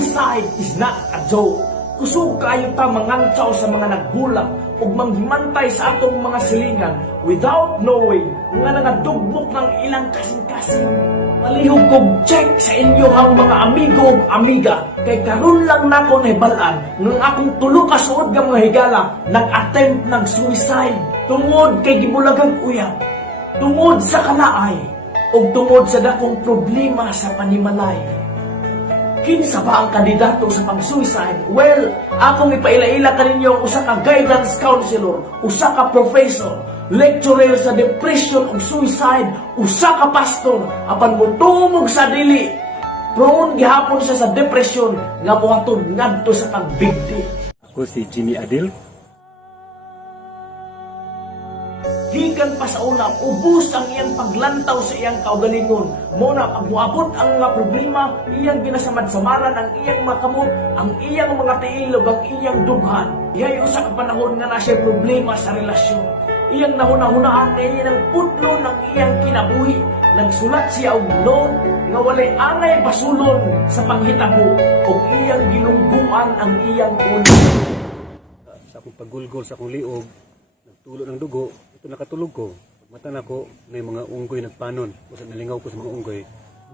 Suicide is not a joke. Kusog kayo ta mangantsaw sa mga nagbulag ug manghimantay sa atong mga silingan without knowing nga nagadugmok ng ilang kasing-kasing. Malihog kog check sa inyo ang mga amigo ug amiga kay karon lang nako nahibalan ng akong tulo ka suod nga mga higala nag-attempt ng suicide tungod kay gibulagang uyab, tungod sa kalaay ug tungod sa dakong problema sa panimalay. Kinsa ba ang kandidato sa pag-suicide? Well, akong ipaila-ila kaninyo usa ka guidance counselor, usa ka professor, lecturer sa depression ug suicide, usa ka pastor, apan motumog sa dili. Prone gihapon siya sa depression nga mohatod ngadto sa pagbigti. Ako si Jimmy Adil. Gikan pa sa una, ubos ang iyang paglantaw sa iyang kaugalingon. Muna, pag muabot ang mga problema, iyang ginasamad-samaran ang iyang makamot, ang iyang mga tiilog, ang iyang dughan. Iyayo sa panahon nga na siya problema sa relasyon. Iyang nahuna-hunaan na iyang putlo ng iyang kinabuhi. Nagsulat siya og noon nga walay angay basulon sa panghitabo o iyang ginungguan ang iyang ulo. Sa akong paggulgol sa akong liog, nagtulo ng dugo, ito nakatulog ko. Mata na ko, may mga unggoy nagpanon. Kasi nalingaw ko sa mga unggoy.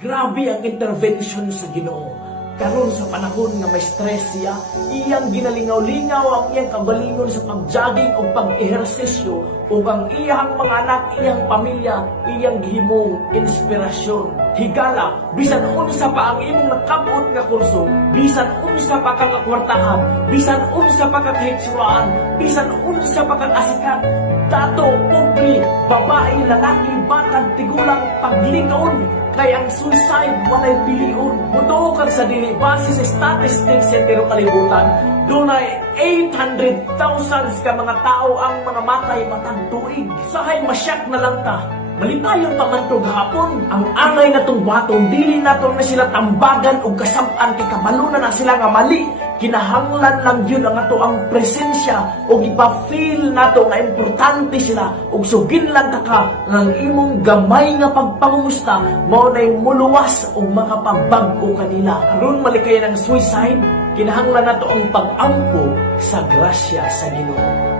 Grabe ang intervention sa Ginoo. Karon sa panahon nga may stress siya, iyang ginalingaw-lingaw ang iyang kagalingon sa pag-jogging o pag-ehersisyo o ang iyang mga anak, iyang pamilya, iyang gihimong inspirasyon. Higala, bisan unsa pa ang imong nakabot nga kurso, bisan unsa pa kang akwartahan, bisan unsa pa kang kahitsuraan, bisan unsa pa kang asikat, dato, pugli, babae, lalaki, batang, tigulang, paglingaon, kay ang suicide walay pilion. Mutuo kag sa dili base sa statistics sa tiro kalibutan, dunay 800,000 ka mga tao ang mga matay matag tuig. Sahay masyak na lang ta. Malipayon pa man to gahapon, ang angay na tong baton, dili na to na sila tambagan o kasampan kay kabalunan na sila nga mali. Kinahanglan lang yun ang ato ang presensya o ipa-feel nato nga importante sila o sugin lang ka ng imong gamay nga pagpangumusta mao na'y muluwas o makapagbago kanila. Aron malikay ng suicide, kinahanglan nato ang pag-ampo sa grasya sa Ginoo.